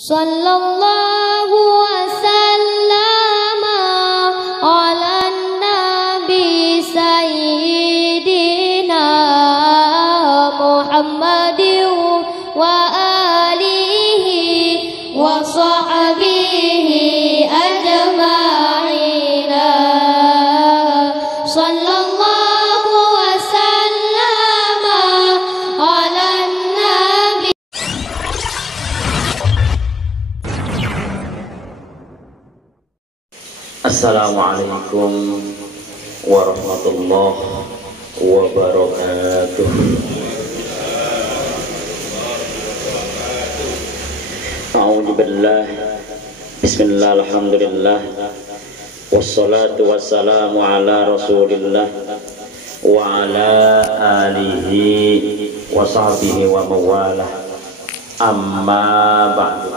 Sallallahu wasallam ala nabi sayyidina Muhammadin wa alihi wa sahbihi ajma'ina. Sallallahu wasallam ala nabi. Assalamualaikum warahmatullahi wabarakatuh. A'udzubillah. Bismillah, alhamdulillah. Wassalatu wassalamu ala rasulillah wa ala alihi wa sahbihi wa mawalah. Amma ba'du.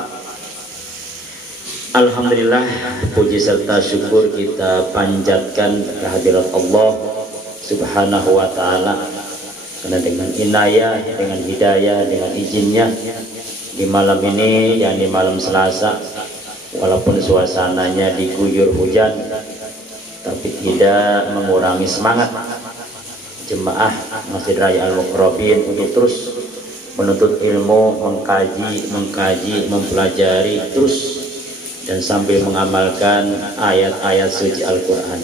Alhamdulillah, puji serta syukur kita panjatkan kehadirat Allah Subhanahu wa ta'ala, karena dengan inayah, dengan hidayah, dengan izinnya di malam ini, yang di malam Selasa, walaupun suasananya diguyur hujan, tapi tidak mengurangi semangat jemaah Masjid Raya Al-Muqarrabin untuk terus menuntut ilmu, mengkaji, mempelajari terus, dan sambil mengamalkan ayat-ayat suci Al-Quran.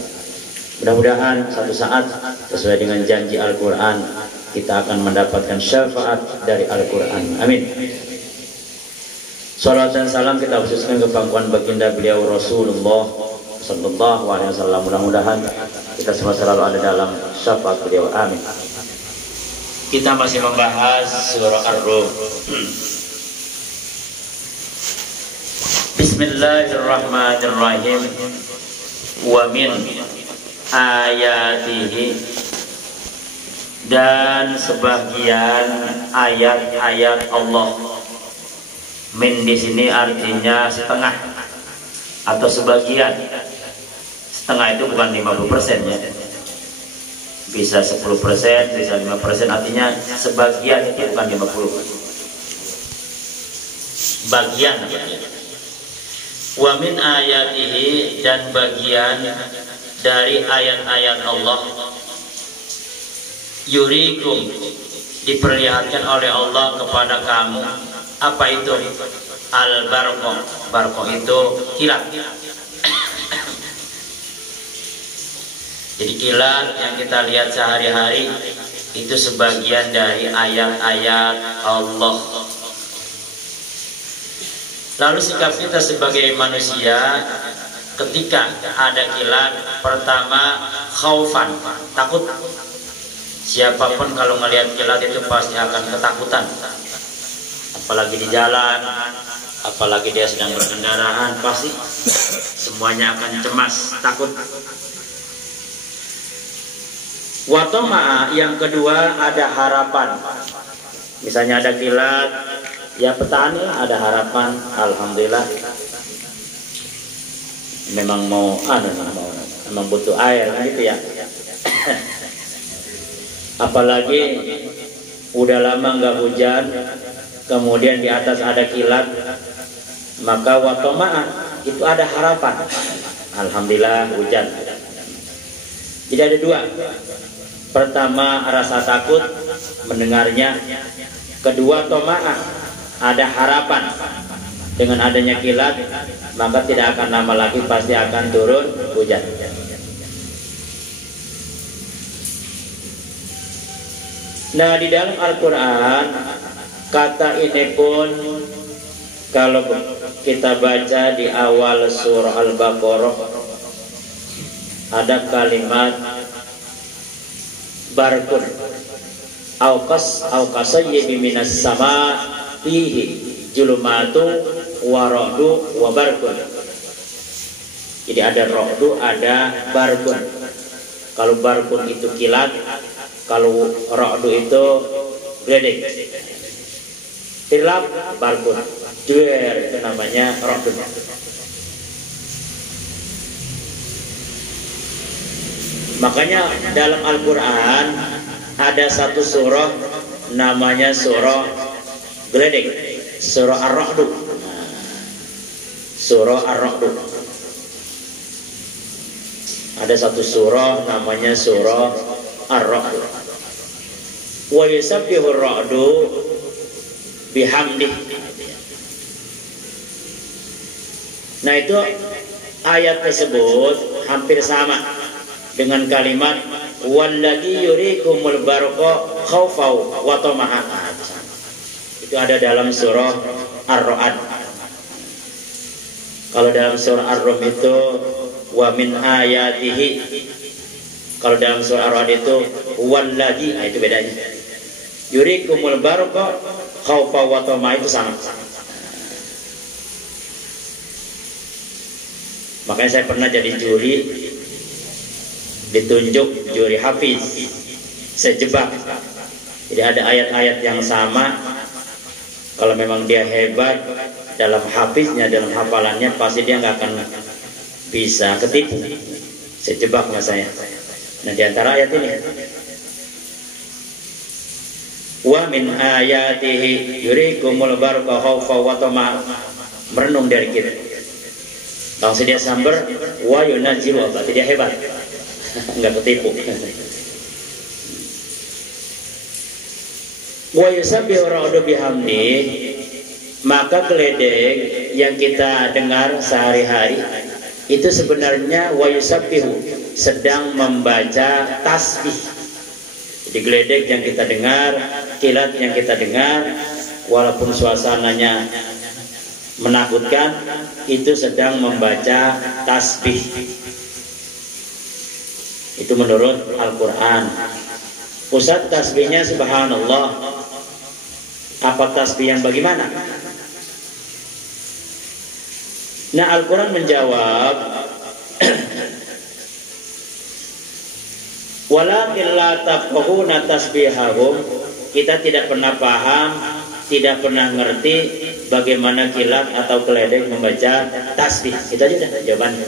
Mudah-mudahan suatu saat sesuai dengan janji Al-Quran kita akan mendapatkan syafaat dari Al-Quran. Amin. Salawat dan salam kita khususkan ke pangkuan baginda beliau Rasulullah Sallallahu Alaihi Wasallam. Mudah-mudahan kita semua selalu ada dalam syafaat beliau. Amin. Kita masih membahas surah Ar-Rum. Bismillahirrahmanirrahim. Wa min ayatihi, dan sebagian ayat-ayat Allah. Min di sini artinya setengah atau sebagian. Setengah itu bukan 50% ya. Bisa 10%, bisa 5%, artinya sebagian itu bukan 50. Bagian namanya. Wa min ayatihi, dan bagian dari ayat-ayat Allah. Yurikum, diperlihatkan oleh Allah kepada kamu. Apa itu? Al-barqah. Barqah itu kilat. Jadi kilat yang kita lihat sehari-hari itu sebagian dari ayat-ayat Allah. Lalu sikap kita sebagai manusia ketika ada kilat, pertama khaufan, takut. Siapapun kalau melihat kilat itu pasti akan ketakutan. Apalagi di jalan, apalagi dia sedang berkendaraan, pasti semuanya akan cemas, takut. Wa tama'a, yang kedua ada harapan. Misalnya ada kilat, ya petani ada harapan, alhamdulillah. Memang memang butuh air gitu ya. Apalagi udah lama nggak hujan, kemudian di atas ada kilat, maka watomaa itu ada harapan. Alhamdulillah hujan. Jadi ada dua. Pertama rasa takut mendengarnya, kedua tomaa, ada harapan. Dengan adanya kilat, maka tidak akan lama lagi pasti akan turun hujan. Nah, di dalam Al-Quran kata ini pun kalau kita baca di awal surah Al-Baqarah ada kalimat barkun auqasayyibi minas sama fihi julumatu wa ra'du wa barkun. Jadi ada ra'du, ada barkun. Kalau barkun itu kilat, kalau ra'du itu gledek. Tilap barkun, duer itu namanya ra'du. Makanya dalam Al-Quran ada satu surah namanya surah geledek, surah Ar-Ra'd. surah Ar-Ra'd. Ada satu surah namanya surah Ar-Ra'd. Wa yusabbihu ar-ra'du bihamdih. Nah itu ayat tersebut hampir sama dengan kalimat walladzi yurikumul barqa khaufau wa tama'an. Itu ada dalam surah Ar-Ra'd. Kalau dalam surah Ar-Rum itu wa min ayatihi. Kalau dalam surah Ar-Ra'd itu walladzi, itu bedanya. Yurikumul barqa khaufa wa tama, itu sama. Makanya saya pernah jadi juri, ditunjuk juri hafiz, saya jebak. Jadi ada ayat-ayat yang sama. Kalau memang dia hebat dalam hafiznya, dalam hafalannya, pasti dia nggak akan bisa ketipu. Saya jebak nggak saya. Nah di antara ayat ini, wa min ayatihi yurikumul barqa khaufa wa tama, merenung dari kita. Langsung dia samber, wa yunazzilu, berarti dia hebat, nggak ketipu. Wa yusabbihu ar-ra'du bihamdi, maka geledek yang kita dengar sehari-hari itu sebenarnya wa yusabbihu, sedang membaca tasbih. Jadi geledek yang kita dengar, kilat yang kita dengar, walaupun suasananya menakutkan, itu sedang membaca tasbih. Itu menurut Al-Quran. Pusat tasbihnya subhanallah. Apa tasbih yang bagaimana? Nah Al-Quran menjawab walakin la tafqahuna tasbihahum, kita tidak pernah paham, tidak pernah ngerti bagaimana kilat atau keledek membaca tasbih. Itu aja udah jawabannya.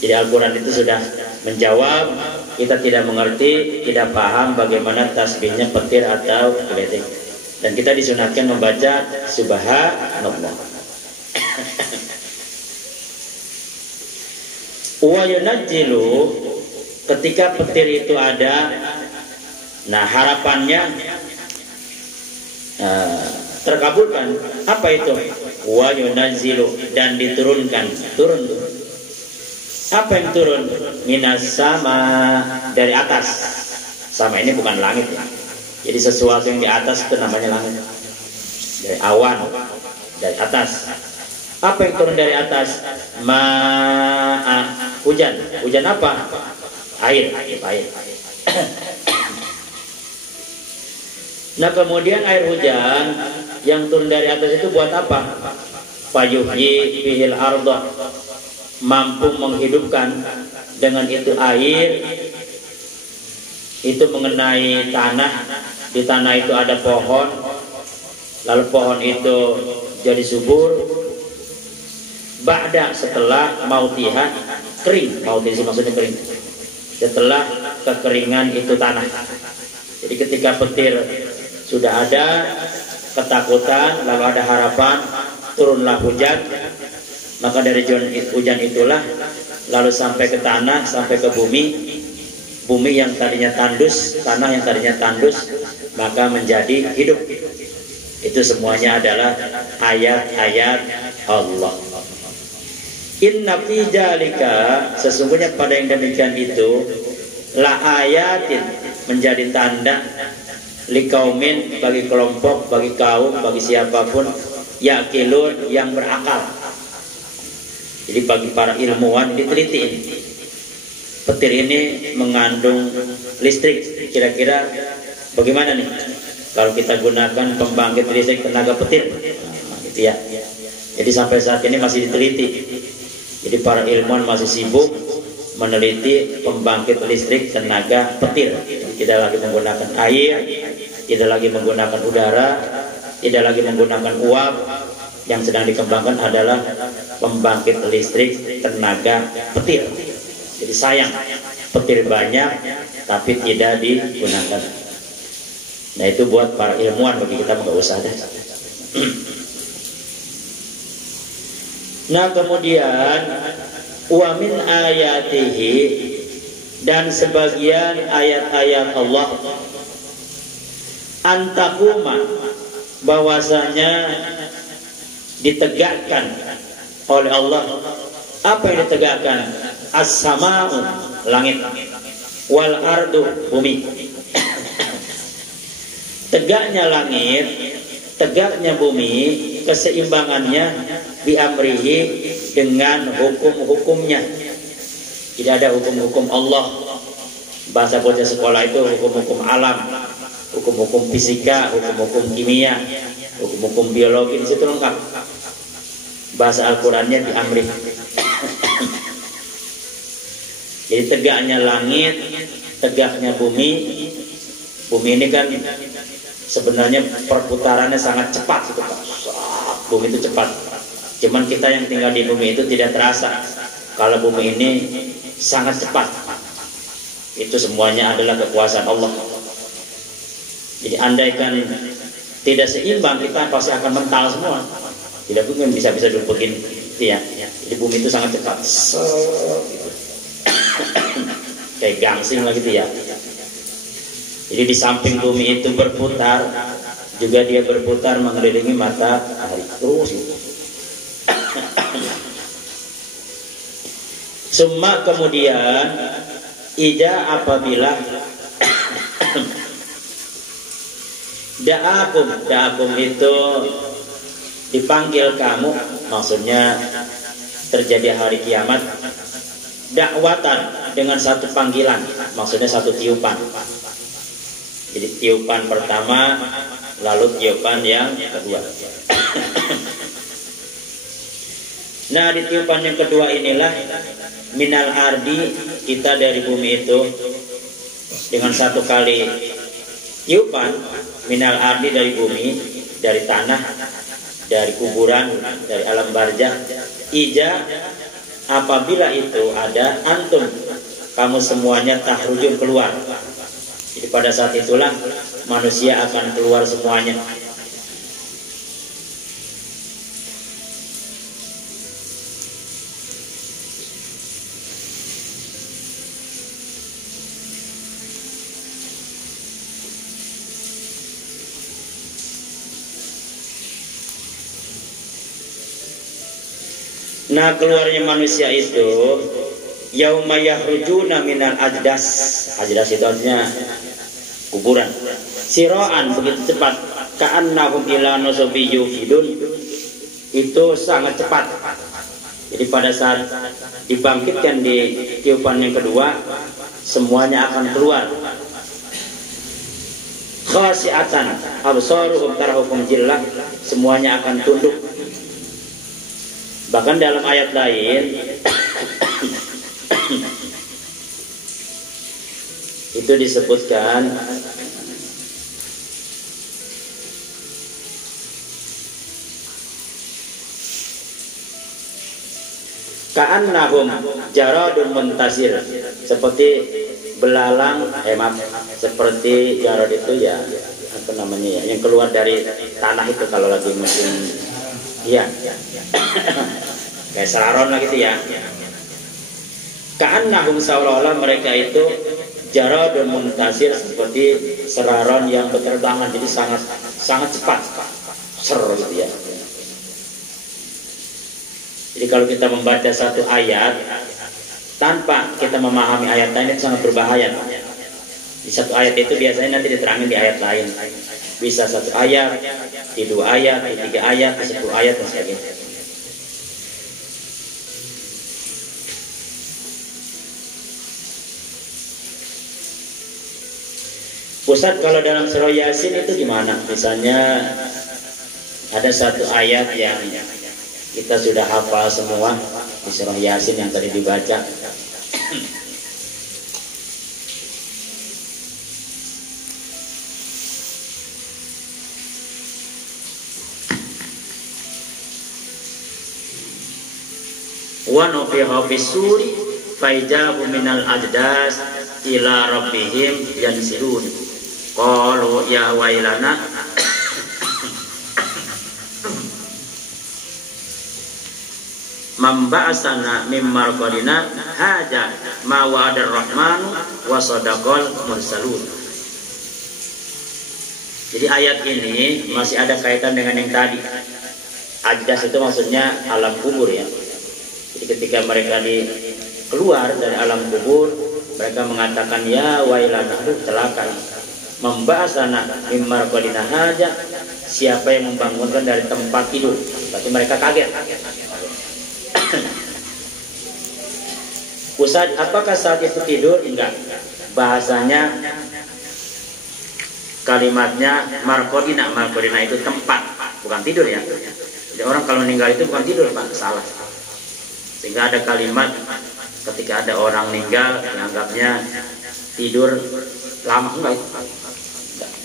Jadi Al-Quran itu sudah menjawab, kita tidak mengerti, tidak paham bagaimana tasbihnya petir atau keledek. Dan kita disunatkan membaca subhanallah. Wa yunazzilu, ketika petir itu ada, nah harapannya terkabulkan. Apa itu? Wa yunazzilu, dan diturunkan, turun. Apa yang turun? Minas sama, dari atas. Sama ini bukan langit ya. Jadi sesuatu yang di atas itu namanya langit. Dari awan, dari atas. Apa yang turun dari atas? Hujan. Hujan apa? Air. Nah kemudian air hujan yang turun dari atas itu buat apa? Fayuhyi bihil arda, mampu menghidupkan dengan itu air. Itu mengenai tanah. Di tanah itu ada pohon, lalu pohon itu jadi subur. Ba'da, setelah mautiha, kering. Maut itu maksudnya kering. Setelah kekeringan itu tanah. Jadi ketika petir sudah ada ketakutan, lalu ada harapan, turunlah hujan. Maka dari hujan itulah lalu sampai ke tanah, sampai ke bumi. Bumi yang tadinya tandus, tanah yang tadinya tandus, maka menjadi hidup. Itu semuanya adalah ayat-ayat Allah. Inna fi dzalika, sesungguhnya pada yang demikian itu, la ayatin, menjadi tanda, liqaumin, bagi kelompok, bagi kaum, bagi siapapun, yaqilun, yang berakal. Jadi bagi para ilmuwan ditelitiin, petir ini mengandung listrik, kira-kira bagaimana nih kalau kita gunakan pembangkit listrik tenaga petir, nah, gitu ya. Jadi sampai saat ini masih diteliti. Jadi para ilmuwan masih sibuk meneliti pembangkit listrik tenaga petir. Tidak lagi menggunakan air, tidak lagi menggunakan udara, tidak lagi menggunakan uap. Yang sedang dikembangkan adalah pembangkit listrik tenaga petir. Jadi sayang, petir banyak tapi tidak digunakan. Nah itu buat para ilmuwan, bagi kita nggak usah ada. Nah kemudian wa min ayatihi, dan sebagian ayat-ayat Allah, antakuma, bahwasanya ditegakkan oleh Allah. Apa yang ditegakkan? As-sama'u, langit, wal ardu, bumi. Tegaknya langit, tegaknya bumi, keseimbangannya biamrihi, dengan hukum-hukumnya. Tidak ada hukum-hukum Allah. Bahasa bocah sekolah itu hukum-hukum alam, hukum-hukum fisika, hukum-hukum kimia, hukum-hukum biologi, di situ lengkap. Bahasa Al-Qur'annya biamri. Jadi tegaknya langit, tegaknya bumi. Bumi ini kan sebenarnya perputarannya sangat cepat gitu, Pak. Bumi itu cepat. Cuman kita yang tinggal di bumi itu tidak terasa kalau bumi ini sangat cepat. Itu semuanya adalah kekuasaan Allah. Jadi andaikan tidak seimbang, kita pasti akan mental semua. Tidak mungkin bisa duduk begini. Ya. Jadi bumi itu sangat cepat. Kayak gangsing lah gitu ya. Jadi di samping bumi itu berputar, juga dia berputar mengelilingi matahari terus gitu. Summa kemudian ida apabila da'akum itu dipanggil kamu, maksudnya terjadi hari kiamat, dakwatan dengan satu panggilan, maksudnya satu tiupan. Jadi tiupan pertama, lalu tiupan yang kedua. Nah di tiupan yang kedua inilah minal ardi, kita dari bumi itu dengan satu kali tiupan, minal ardi dari bumi, dari tanah, dari kuburan, dari alam barzah. Ija apabila itu ada antum, kamu semuanya tahrujun, keluar. Jadi pada saat itulah manusia akan keluar semuanya. Nah keluarnya manusia itu yauma yahrujuna minal ajdas. Ajdas itu artinya kuburan. Siraan, begitu cepat. Ka'annahum ila nusubi yufidun. Itu sangat cepat. Jadi pada saat dibangkitkan di tiupan yang kedua, semuanya akan keluar. Khasi'atan absaruhum tarhukum jillah, semuanya akan tunduk. Bahkan dalam ayat lain itu disebutkan ka'annahum jaradun muntasir, seperti belalang, seperti jarad itu ya, apa namanya ya, yang keluar dari tanah itu kalau lagi musim, iya, kayak seraron lah gitu ya. Ka'annahum, seolah-olah mereka itu jaradun muntasir, seperti seraron yang berterbangan, jadi sangat cepat, gitu ya. Jadi kalau kita membaca satu ayat tanpa kita memahami ayat lain itu sangat berbahaya. Di satu ayat itu biasanya nanti diterangin di ayat lain. Bisa satu ayat, di dua ayat, di tiga ayat, di 10 ayat dan sebagainya. Ustaz, kalau dalam surah Yasin itu gimana? Misalnya ada satu ayat yang kita sudah hafal semua di surah Yasin yang tadi dibaca. Wa nufiha fis-suri faijabu minal ajdas ila rabbihim yansilun. Qalu ya wailana Mamba'asana mimma qadina haja ma wa'adar rahmanu wa sadaqal mursalun. Jadi ayat ini masih ada kaitan dengan yang tadi. Ajdas itu maksudnya alam kubur ya. Jadi ketika mereka keluar dari alam kubur, mereka mengatakan ya wailana, celaka. Mamba'asana mimma qadina haja, siapa yang membangunkan dari tempat tidur. Berarti mereka kaget. Ustaz, apakah saat itu tidur? Enggak. Bahasanya kalimatnya markodina. Markodina itu tempat, bukan tidur ya. Jadi orang kalau meninggal itu bukan tidur Pak, salah. Sehingga ada kalimat ketika ada orang meninggal dianggapnya tidur lama. Enggak.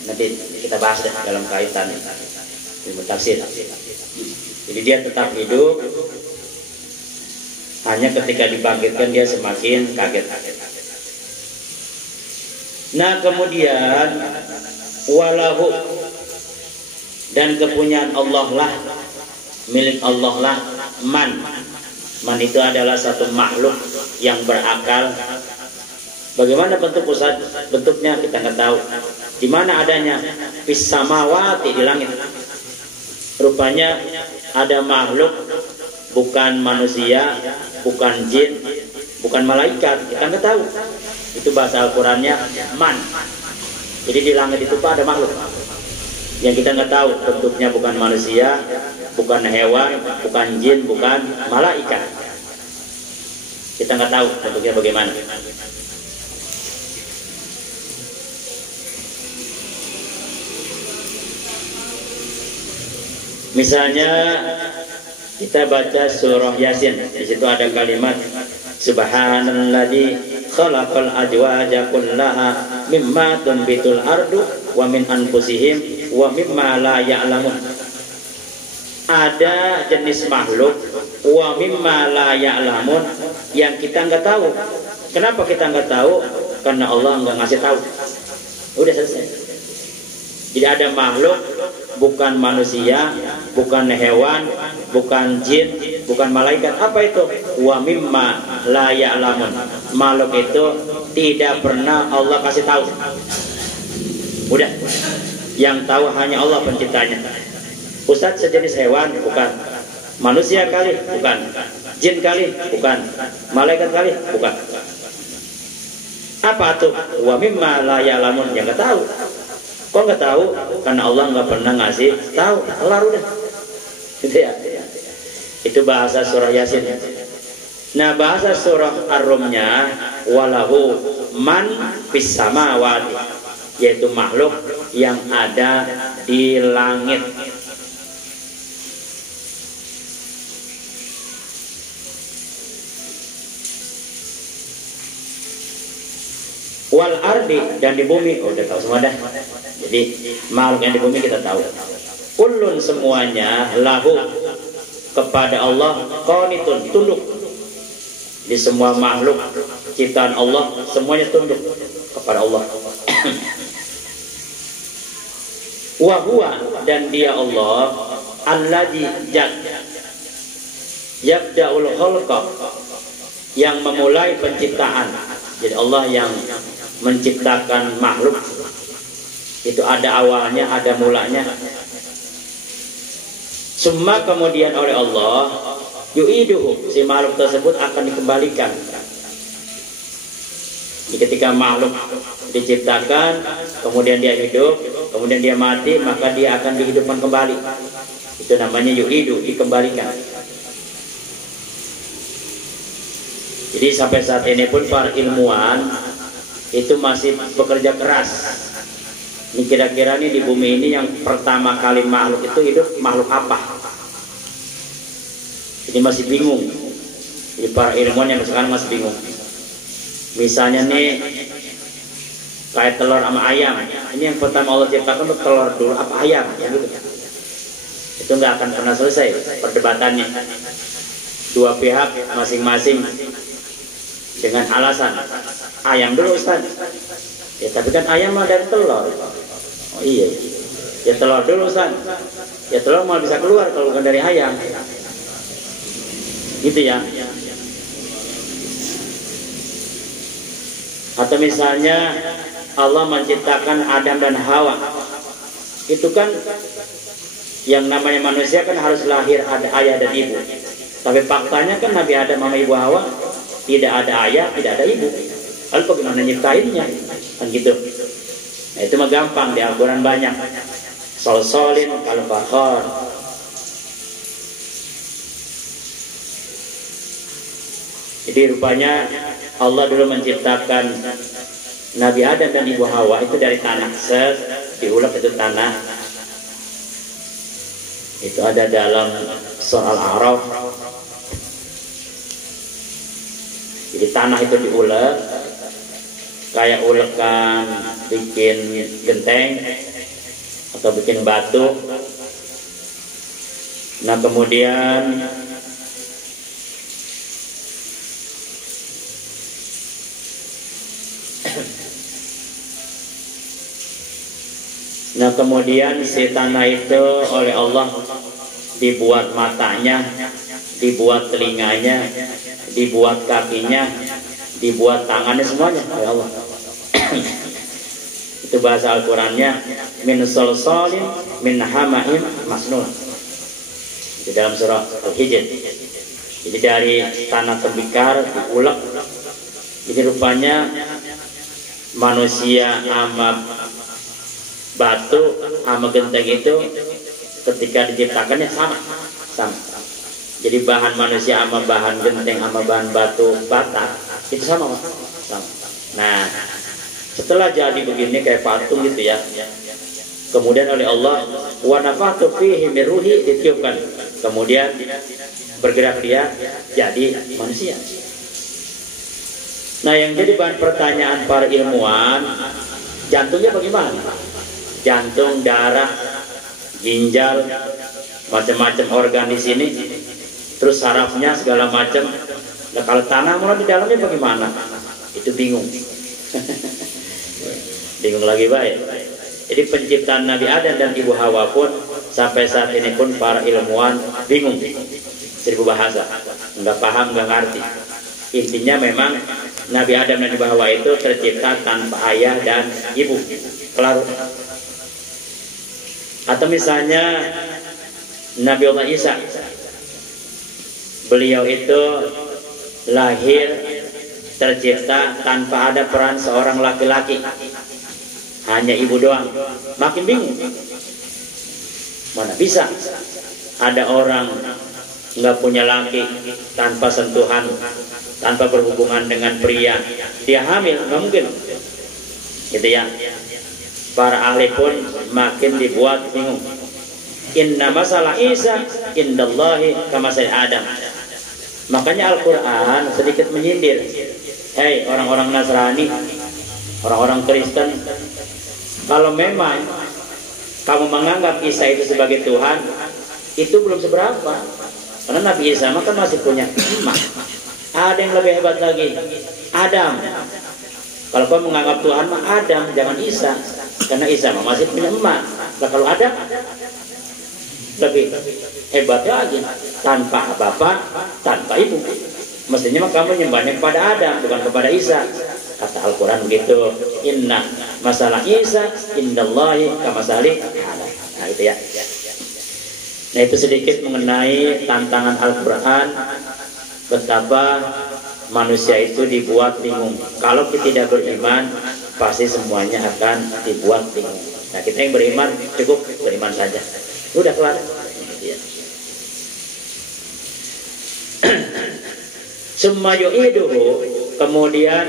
Nanti kita bahas dalam kaitan ilmu tafsir. Jadi dia tetap hidup, hanya ketika dibangkitkan dia semakin kaget. Nah kemudian walahu, dan kepunyaan Allah lah, milik Allah lah, man itu adalah satu makhluk yang berakal. Bagaimana bentuk Ustaz? Bentuknya kita nggak tahu. Di mana adanya? Fis samawati, di langit. Rupanya ada makhluk, bukan manusia, bukan jin, bukan malaikat, kita nggak tahu. Itu bahasa Al-Qurannya man. Jadi di langit itu Pak ada makhluk yang kita nggak tahu bentuknya, bukan manusia, bukan hewan, bukan jin, bukan malaikat. Kita nggak tahu bentuknya bagaimana. Misalnya kita baca surah Yasin, di situ ada kalimat Subhanalladzi khalaqal azwaja kullaha mimma tunbitul ardu wa min anfusihim wa mimma la ya'lamun. Ada jenis makhluk wa mimma la ya'lamun yang kita nggak tahu. Kenapa kita nggak tahu? Karena Allah nggak ngasih tahu. Udah selesai. Jadi ada makhluk, bukan manusia, bukan hewan, bukan jin, bukan malaikat. Apa itu? Wa mimma la ya'lamun. Makhluk itu tidak pernah Allah kasih tahu. Udah. Yang tahu hanya Allah penciptanya. Ustaz, sejenis hewan? Bukan. Manusia kali? Bukan. Jin kali? Bukan. Malaikat kali? Bukan. Apa tuh? Wa mimma la ya'lamun. Yang nggak tahu. Kok nggak tahu? Karena Allah nggak pernah ngasih tahu. Allah udah. Gitu ya. Itu bahasa surah Yasin. Nah bahasa surah Ar-Rumnya walahu man fis samawati, yaitu makhluk yang ada di langit. Wal ardi, dan di bumi. Oh, udah tahu semua dah. Jadi makhluk yang di bumi kita tahu. Kullun, semuanya, lahu, kepada Allah, qanitun, tunduk. Di semua makhluk ciptaan Allah semuanya tunduk kepada Allah. Wa huwa, dan dia Allah alladzi yabda'ul khalqa, yang memulai penciptaan. Jadi Allah yang menciptakan makhluk itu ada awalnya, ada mulanya. Summa, kemudian oleh Allah, yu'iduhu, si makhluk tersebut akan dikembalikan. Jadi ketika makhluk diciptakan, kemudian dia hidup, kemudian dia mati, maka dia akan dihidupkan kembali. Itu namanya yu'idu, dikembalikan. Jadi sampai saat ini pun para ilmuwan itu masih bekerja keras. Ini kira-kira nih di bumi ini yang pertama kali makhluk itu hidup, makhluk apa? Ini masih bingung. Jadi para ilmuwan yang sekarang masih bingung. Misalnya nih kayak telur sama ayam. Ini yang pertama Allah ciptakan itu telur dulu apa ayam? Ya gitu. Itu nggak akan pernah selesai perdebatannya. Dua pihak masing-masing dengan alasan ayam dulu Ustaz. Ya tapi kan ayam ada telur. Oh iya. Ya telur dulu Ustaz. Ya telur malah bisa keluar kalau bukan dari ayam. Gitu ya. Atau misalnya Allah menciptakan Adam dan Hawa. Itu kan yang namanya manusia kan harus lahir ada ayah dan ibu. Tapi faktanya kan Nabi Adam sama Ibu Hawa tidak ada ayah, tidak ada ibu. Lalu bagaimana nyiptainnya? Kan gitu. Nah, itu mah gampang, di Al-Quran banyak. Sol-solin kalau fakhor. Jadi rupanya Allah dulu menciptakan Nabi Adam dan Ibu Hawa itu dari tanah. Diulek itu tanah. Itu ada dalam surah Al-A'raf. Jadi tanah itu diulek kayak ulekan bikin genteng atau bikin batu. Nah kemudian si tanah itu oleh Allah dibuat matanya, dibuat telinganya, dibuat kakinya, dibuat tangannya, semuanya oleh Allah. Itu bahasa Al-Qurannya min solsolin min hama'in masnun. Di dalam surah Al-Hijr. Jadi dari tanah tembikar diulek. Jadi rupanya manusia sama batu sama genteng itu ketika diciptakannya sama. Jadi bahan manusia sama bahan genteng sama bahan batu bata itu sama. Nah setelah jadi begini kayak patung gitu ya, kemudian oleh Allah wa nafatu fihi min ruhi, ditiupkan, kemudian bergerak dia jadi manusia. Nah yang jadi bahan pertanyaan para ilmuwan, jantungnya bagaimana? Jantung, darah, ginjal, macam-macam organ di sini, terus sarafnya segala macam. Nah kalau tanah mulai di dalamnya bagaimana? Itu bingung. Bingung lagi baik. Jadi penciptaan Nabi Adam dan Ibu Hawa pun sampai saat ini pun para ilmuwan bingung. Seribu bahasa, nggak paham, nggak ngerti. Intinya memang Nabi Adam dan Ibu Hawa itu tercipta tanpa ayah dan ibu. Kelar. Atau misalnya Nabi Allah Isa, beliau itu lahir tercipta tanpa ada peran seorang laki-laki, hanya ibu doang. Makin bingung, mana bisa ada orang nggak punya laki, tanpa sentuhan, tanpa berhubungan dengan pria, dia hamil, nggak mungkin, gitu ya. Para ahli pun makin dibuat bingung. Inna masalah Isa indallahi kamasai Adam. Makanya Al-Quran sedikit menyindir. Hei orang-orang Nasrani, orang-orang Kristen, kalau memang kamu menganggap Isa itu sebagai Tuhan, itu belum seberapa. Karena Nabi Isa kan masih punya emak. Ada yang lebih hebat lagi, Adam. Kalau kamu menganggap Tuhan mah Adam, jangan Isa. Karena Isa masih punya emak. Nah, kalau ada lebih hebat lagi, tanpa bapak, tanpa ibu. Mestinya mah kamu nyembahnya kepada Adam, bukan kepada Isa. Kata Al-Quran begitu. Inna masalah Isa indallahi kamasali Adam. Nah itu ya. Nah itu sedikit mengenai tantangan Al-Quran, betapa manusia itu dibuat bingung. Kalau kita tidak beriman, pasti semuanya akan dibuat bingung. Nah kita yang beriman cukup beriman saja, udah kelar. Summa yu'iduhu, kemudian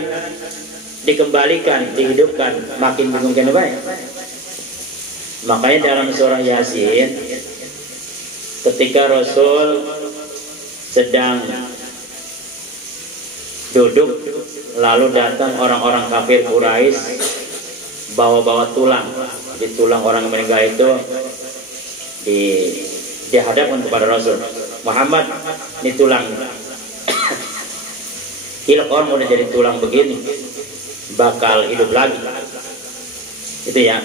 dikembalikan, dihidupkan, makin bingung kan baik. Makanya dalam surah Yasin, ketika Rasul sedang duduk, lalu datang orang-orang kafir Quraisy bawa-bawa tulang. Jadi tulang orang yang meninggal itu dihadapkan kepada Rasul. Muhammad, ini tulang. Hilak orang udah jadi tulang begini, bakal hidup lagi. Itu ya.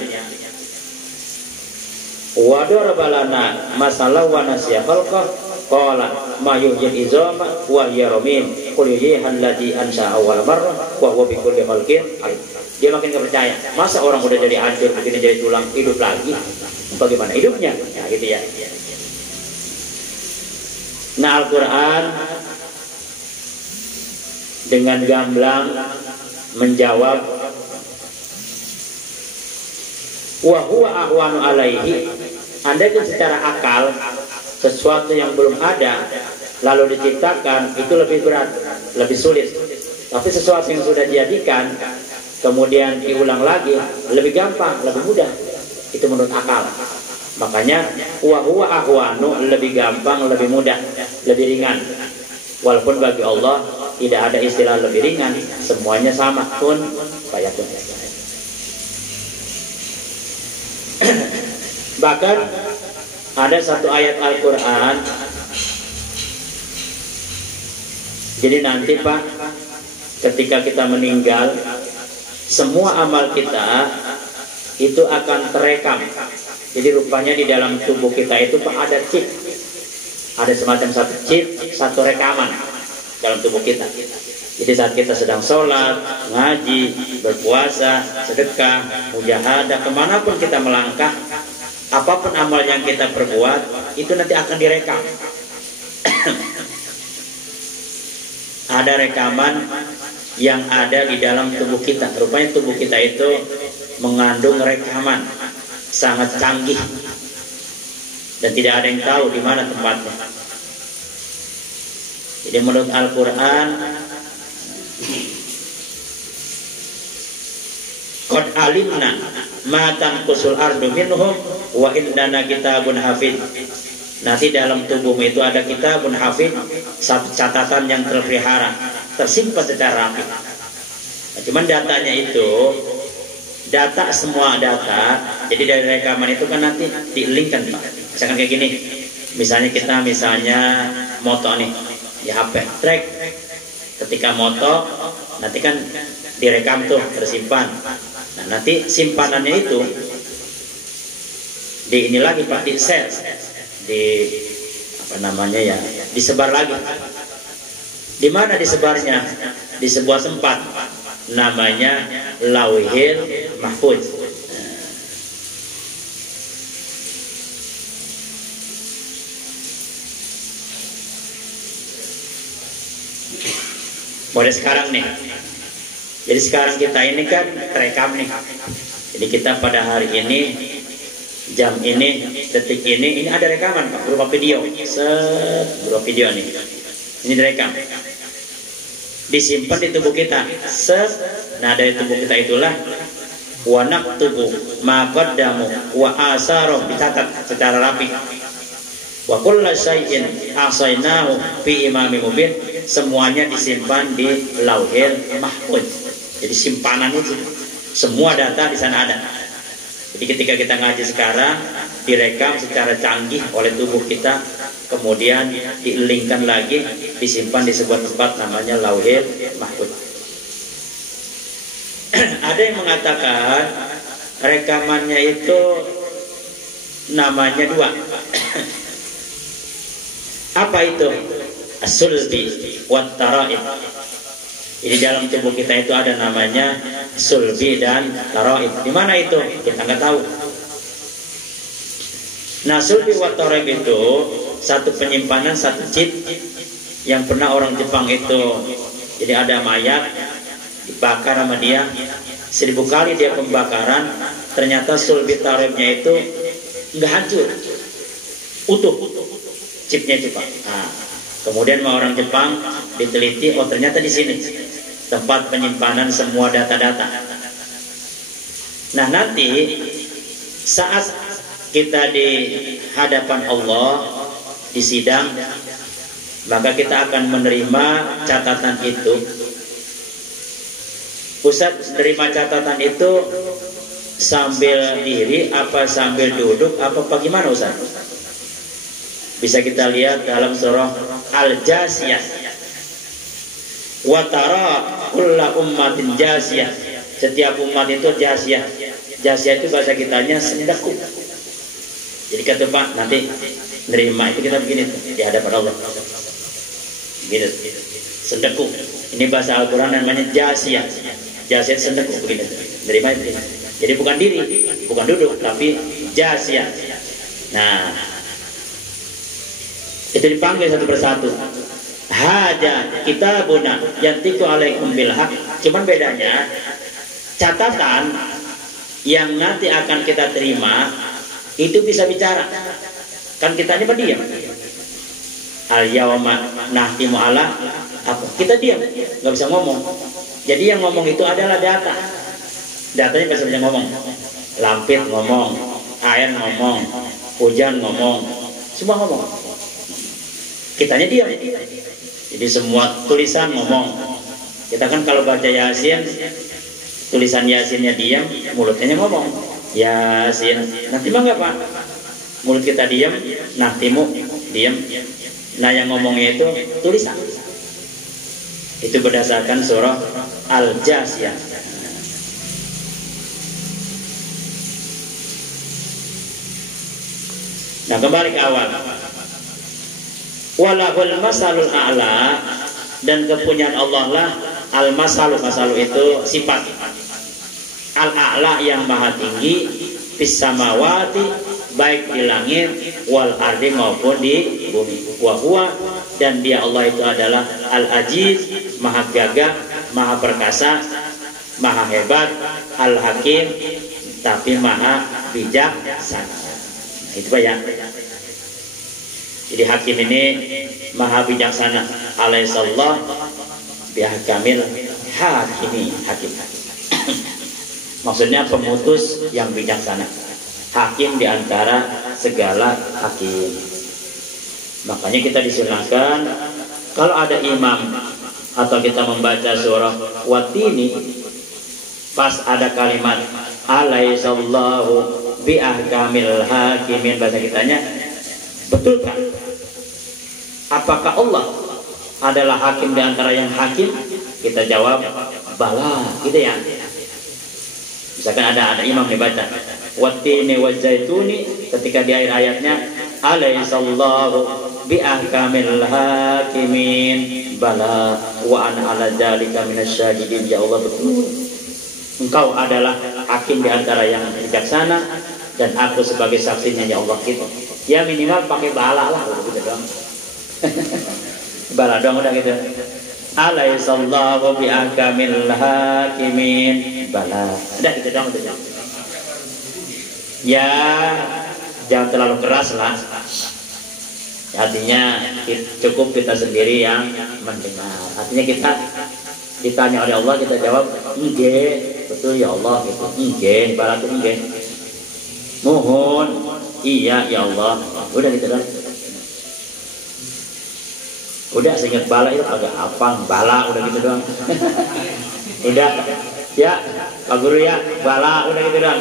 Wador balana masalah wa nasya khalqah qala ma yuhyil izama wa hiya ramim qul yuhyiha alladzi ansha awwal marrah wa huwa bi kulli khalqin alim. Dia makin nggak percaya, masa orang udah jadi hancur begini jadi tulang hidup lagi, bagaimana hidupnya? Ya gitu ya. Nah, Al-Quran dengan gamblang menjawab wa huwa ahwanu alaihi. Andai kan secara akal sesuatu yang belum ada lalu diciptakan itu lebih berat, lebih sulit. Tapi sesuatu yang sudah dijadikan kemudian diulang lagi lebih gampang, lebih mudah. Itu menurut akal. Makanya wa huwa ahwanu lebih gampang, lebih mudah, lebih ringan. Walaupun bagi Allah tidak ada istilah lebih ringan, semuanya sama, kun fayakun. Bahkan ada satu ayat Al-Quran. Jadi nanti Pak, ketika kita meninggal, semua amal kita itu akan terekam. Jadi rupanya di dalam tubuh kita itu Pak ada chip. Ada semacam satu chip, satu rekaman dalam tubuh kita. Jadi saat kita sedang sholat, ngaji, berpuasa, sedekah, mujahadah, kemanapun kita melangkah, apapun amal yang kita perbuat, itu nanti akan direkam. Ada rekaman yang ada di dalam tubuh kita. Rupanya tubuh kita itu mengandung rekaman sangat canggih dan tidak ada yang tahu di mana tempatnya. Jadi menurut Al-Quran, qad alimna ma tanqusul ardu minhum wa indana kitabun hafid. Nanti dalam tubuhmu itu ada kitabun hafid, catatan yang terpelihara, tersimpan secara rapi. Nah, cuman datanya itu data, semua data. Jadi dari rekaman itu kan nanti di-linkkan Pak. Misalkan kayak gini, misalnya kita moto nih di HP, track. Ketika moto nanti kan direkam tuh, tersimpan. Nah, nanti simpanannya itu di ini lagi Pak, di share, di disebar lagi. Di mana disebarnya? Di sebuah tempat namanya Lauhil Mahfuz. Mulai sekarang nih. Jadi sekarang kita ini kan terekam nih. Jadi kita pada hari ini, jam ini, detik ini ada rekaman Pak, berupa video. Berupa video nih. Ini direkam. Disimpan di tubuh kita. Nah dari tubuh kita itulah wa naktubu ma qaddamu wa asaru, dicatat secara rapi. Wa kullu syai'in ahsaynahu fi imamin mubin. Semuanya disimpan di Lauhil Mahfuz. Jadi simpanan itu semua data di sana ada. Jadi ketika kita ngaji sekarang direkam secara canggih oleh tubuh kita, kemudian di-linkkan lagi, disimpan di sebuah tempat namanya Lauhil Mahfuz. Ada yang mengatakan rekamannya itu namanya dua. Apa itu? As-sulbi wat taraib. Jadi dalam tubuh kita itu ada namanya sulbi dan taraib. Di mana itu? Kita nggak tahu. Nah, sulbi wat taraib itu satu penyimpanan, satu chip yang pernah orang Jepang itu. Jadi ada mayat dibakar sama dia, 1000 kali dia pembakaran, ternyata sulbi taraibnya itu nggak hancur, utuh chipnya itu Pak. Nah, kemudian sama orang Jepang diteliti, oh ternyata di sini tempat penyimpanan semua data-data. Nah nanti saat kita di hadapan Allah di sidang, maka kita akan menerima catatan itu. Ustaz, menerima catatan itu sambil diri apa sambil duduk apa bagaimana Ustaz? Bisa kita lihat dalam surah Al-Jasiyah. Wa tara kulla ummatin jasiyah. Setiap umat itu jasiyah. Jasiyah itu bahasa kitanya sendaku. Jadi kata Pak, nanti Nerima itu kita begini di hadapan Allah. Gitu. Sendekuk. Ini bahasa Al-Quran namanya jasiyah. Jasiyah sendekuk begini. Nerima itu. Jadi bukan diri, bukan duduk, tapi jasiyah. Nah, itu dipanggil satu persatu. Hada kitabuna yantiqu alaikum bil haq. Cuman bedanya catatan yang nanti akan kita terima itu bisa bicara. Kan kita ini berdiam. Al yawma nahtimu ala apa? Kita diam, nggak bisa ngomong. Jadi yang ngomong itu adalah data. Datanya bisa ngomong. Lampit ngomong, air ngomong, hujan ngomong, semua ngomong. Kitanya diam. Jadi semua tulisan ngomong. Kita kan kalau baca Yasin, tulisan Yasinnya diam, mulutnya ngomong. Yasin. Nanti mah nggak Pak? Mulut kita diam, nahtimu diam. Nah yang ngomongnya itu tulisan. Itu berdasarkan surah Al-Jasiyah. Nah kembali ke awal. Walahul masalul a'la, dan kepunyaan Allah lah al-masalu. Masalu itu sifat al-a'la yang maha tinggi, fis samawati, baik di langit, wal ardi maupun di bumi. Wa huwa, dan dia Allah itu adalah al-aziz, maha gagah, maha perkasa, maha hebat, al-hakim, tapi maha bijaksana. Itu Pak ya. Jadi hakim ini maha bijaksana. Alaihissallah bihkamil hakimi, hakim. Maksudnya pemutus yang bijaksana. Hakim diantara segala hakim. Makanya kita disilakan kalau ada imam atau kita membaca surah Watini, pas ada kalimat alaihissallahu biahkamil hakimin, bahasa kitanya, betulkah? Apakah Allah adalah hakim di antara yang hakim? Kita jawab bala, gitu ya. Misalkan ada imam dibaca Wattini wazzaituni, ketika di akhir ayatnya alaihissallahu biahkamil hakimin, bala wa ana ala dzalika minasyahidin. Ya Allah, betul Engkau adalah hakim di antara yang bijaksana, dan aku sebagai saksinya ya Allah gitu. Ya minimal pakai bala lah gitu dong. Bala dong udah gitu. Alaihissallahu biahkamil hakimin, bala. Udah gitu dong, gitu. Ya jangan terlalu keras lah. Artinya cukup kita sendiri yang mendengar. Artinya kita ditanya oleh Allah, kita jawab nggih, betul ya Allah gitu. Nggih, bala itu nggih. Mohon, iya ya Allah. Udah gitu kan. Udah seingat bala itu agak apang, bala udah gitu doang. Udah ya Pak Guru ya, bala udah gitu doang.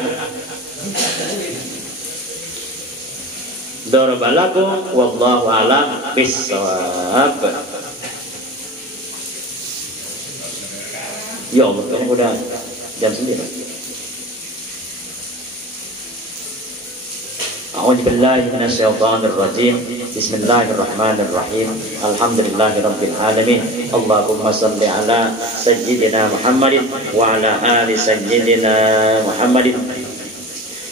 Darabalakum wallahu a'lam bissawab. Ya Allah, kamu udah jam 9. A'udzu billahi minasyaitonir rajim. Bismillahirrahmanirrahim. Alhamdulillahirabbil alamin. Allahumma shalli ala sayyidina Muhammadin wa ala ali sayyidina Muhammadin.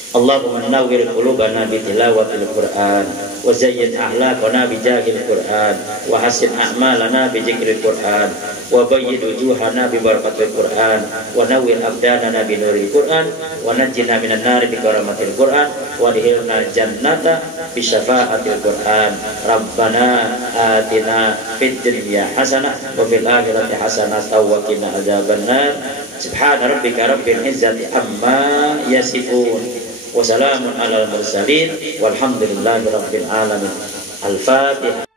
Allahumma nawwir qulubana bi tilawatil Qur'an wa zayyin ahlaqana bi jahil Qur'an wa hasin a'malana bi dzikril Qur'an wa bayyid wujuhana bi barakatil Qur'an wa nawwir abdanana bi nuril Qur'an wa najjina minan nar bi karamatil Qur'an wa dihilna jannata bi syafaatil Qur'an. Rabbana atina fid dunya hasanah wa fil akhirati hasanah wa qina adzabannar. Subhana rabbika rabbil izzati amma yasifun. Wassalamun alal mursalin walhamdulillahi rabbil alamin. Al-Fatihah.